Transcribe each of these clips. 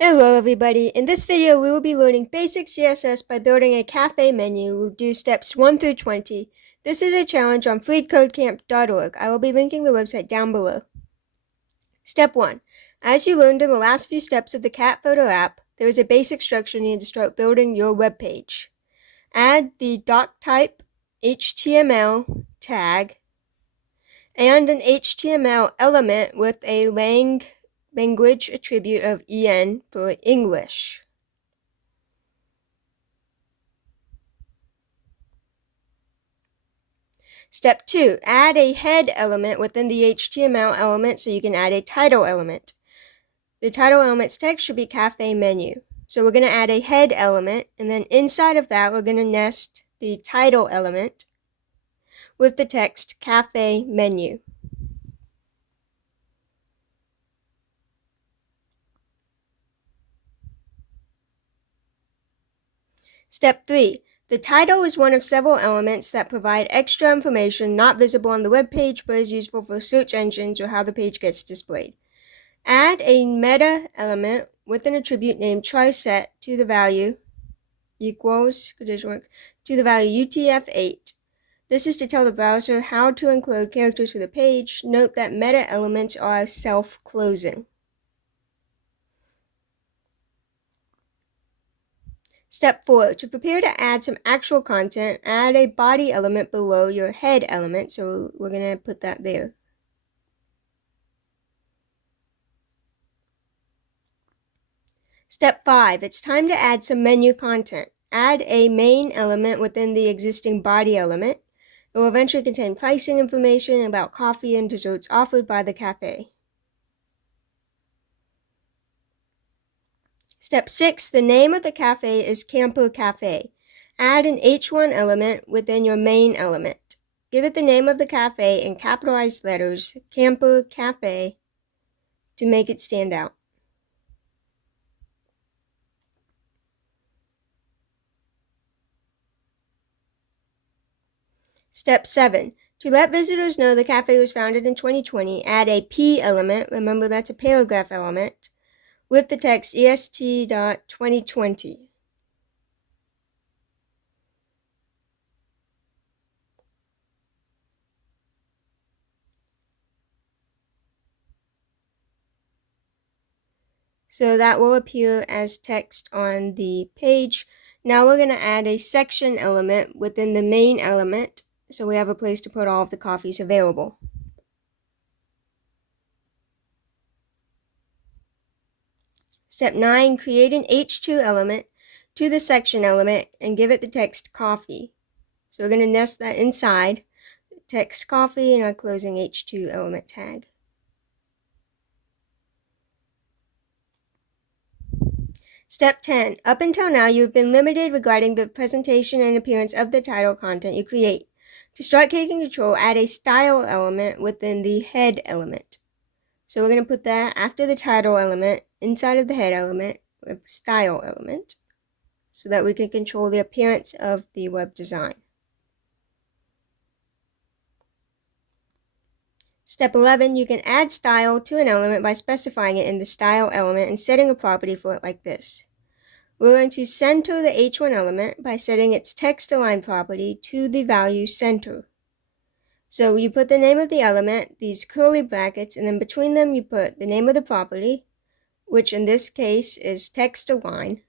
Hello everybody, in this video we will be learning basic CSS by building a cafe menu. We'll do steps 1 through 20. This is a challenge on freeCodeCamp.org. I will be linking the website down below. Step 1. As you learned in the last few steps of the cat photo app, there is a basic structure needed to start building your web page. Add the doctype HTML tag and an HTML element with a language attribute of EN for English. Step 2. Add a head element within the HTML element so you can add a title element. The title element's text should be cafe menu. So we're going to add a head element, and then inside of that we're going to nest the title element with the text cafe menu. Step 3. The title is one of several elements that provide extra information not visible on the web page but is useful for search engines or how the page gets displayed. Add a meta element with an attribute named tryset to the value equals to the value UTF-8. This is to tell the browser how to encode characters for the page. Note that meta elements are self-closing. Step 4. To prepare to add some actual content, add a body element below your head element. So we're going to put that there. Step 5. It's time to add some menu content. Add a main element within the existing body element. It will eventually contain pricing information about coffee and desserts offered by the cafe. Step 6. The name of the cafe is Camper Cafe. Add an H1 element within your main element. Give it the name of the cafe in capitalized letters, Camper Cafe, to make it stand out. Step 7. To let visitors know the cafe was founded in 2020, add a P element, remember that's a paragraph element, with the text est.2020. So that will appear as text on the page. Now we're going to add a section element within the main element, so we have a place to put all of the coffees available. Step 9. Create an H2 element to the section element and give it the text coffee. So we're going to nest that inside text coffee and our closing H2 element tag. Step 10. Up until now, you have been limited regarding the presentation and appearance of the title content you create. To start taking control, add a style element within the head element. So we're going to put that after the title element, inside of the head element, with style element, so that we can control the appearance of the web design. Step 11. You can add style to an element by specifying it in the style element and setting a property for it like this. We're going to center the H1 element by setting its text align property to the value center. So you put the name of the element, these curly brackets, and then between them you put the name of the property, which in this case is text align,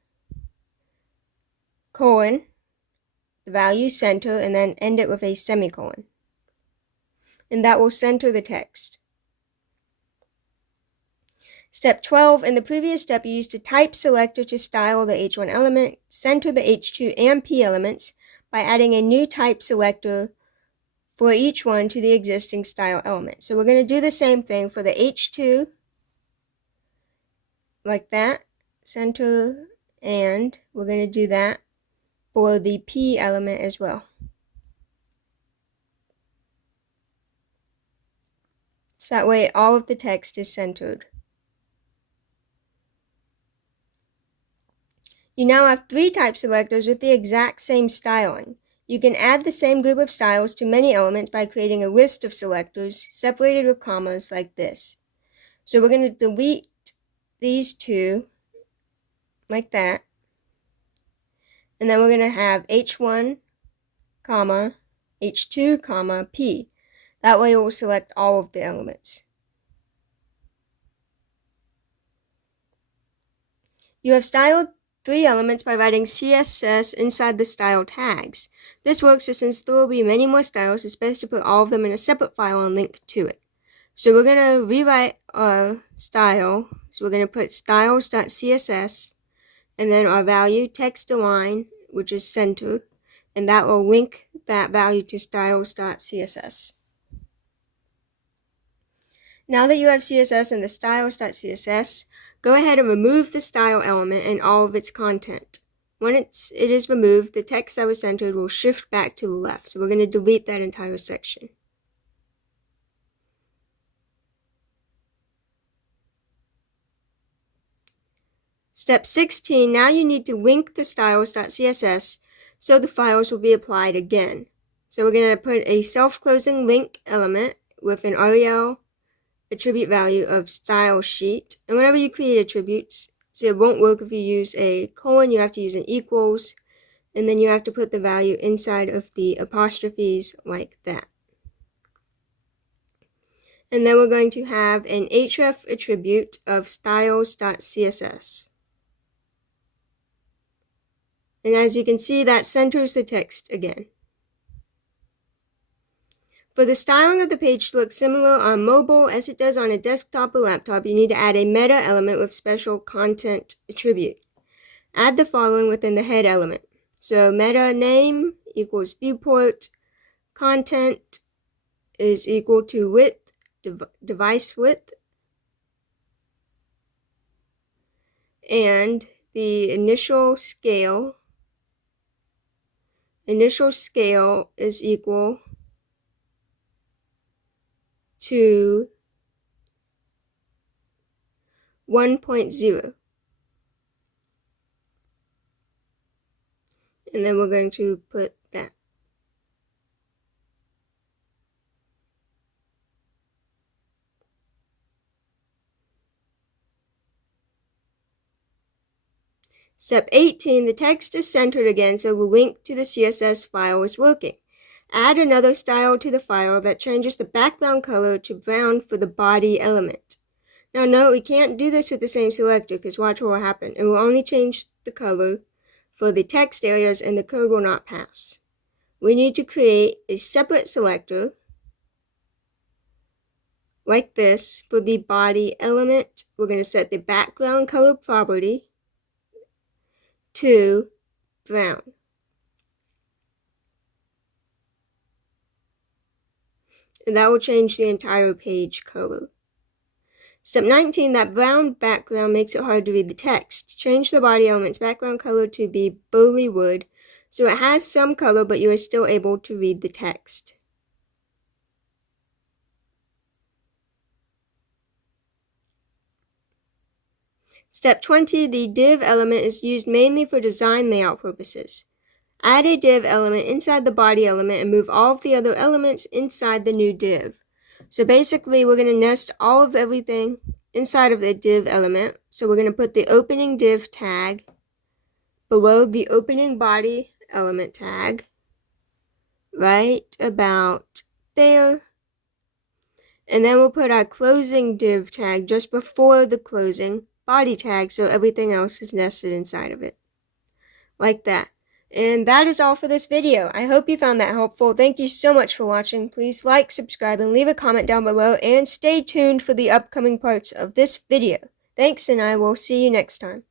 colon, the value center, and then end it with a semicolon. And that will center the text. Step 12. In the previous step, you used a type selector to style the H1 element, center the H2 and P elements by adding a new type selector for each one to the existing style element. So we're going to do the same thing for the H2, like that, center, and we're going to do that for the P element as well. So that way all of the text is centered. You now have 3 type selectors with the exact same styling. You can add the same group of styles to many elements by creating a list of selectors separated with commas like this. So we're going to delete these 2 like that. And then we're going to have H1, comma, H2, comma, P. That way it will select all of the elements. You have styled 3 elements by writing CSS inside the style tags. This works, but since there will be many more styles, it's best to put all of them in a separate file and link to it. So we're going to rewrite our style. So we're going to put styles.css and then our value text align, which is center, and that will link that value to styles.css. Now that you have CSS in the styles.css, go ahead and remove the style element and all of its content. When it is removed, the text that was centered will shift back to the left. So we're going to delete that entire section. Step 16, now you need to link the styles.css so the files will be applied again. So we're going to put a self-closing link element with an rel attribute value of style sheet. And whenever you create attributes, so it won't work if you use a colon, you have to use an equals, and then you have to put the value inside of the apostrophes like that. And then we're going to have an href attribute of styles.css. And as you can see, that centers the text again. For the styling of the page to look similar on mobile as it does on a desktop or laptop, you need to add a meta element with special content attribute. Add the following within the head element. So meta name equals viewport, content is equal to width, device width, and the initial scale is equal to 1.0. And then we're going to put that. Step 18, the text is centered again, so the link to the CSS file is working. Add another style to the file that changes the background color to brown for the body element. Now note, we can't do this with the same selector because watch what will happen. It will only change the color for the text areas and the code will not pass. We need to create a separate selector like this for the body element. We're going to set the background color property to brown. And that will change the entire page color. Step 19, that brown background makes it hard to read the text. Change the body element's background color to be burly wood, so it has some color, but you are still able to read the text. Step 20, the div element is used mainly for design layout purposes. Add a div element inside the body element and move all of the other elements inside the new div. So basically, we're going to nest all of everything inside of the div element. So we're going to put the opening div tag below the opening body element tag, right about there. And then we'll put our closing div tag just before the closing body tag, so everything else is nested inside of it. Like that. And that is all for this video. I hope you found that helpful. Thank you so much for watching. Please like, subscribe, and leave a comment down below. And stay tuned for the upcoming parts of this video. Thanks, and I will see you next time.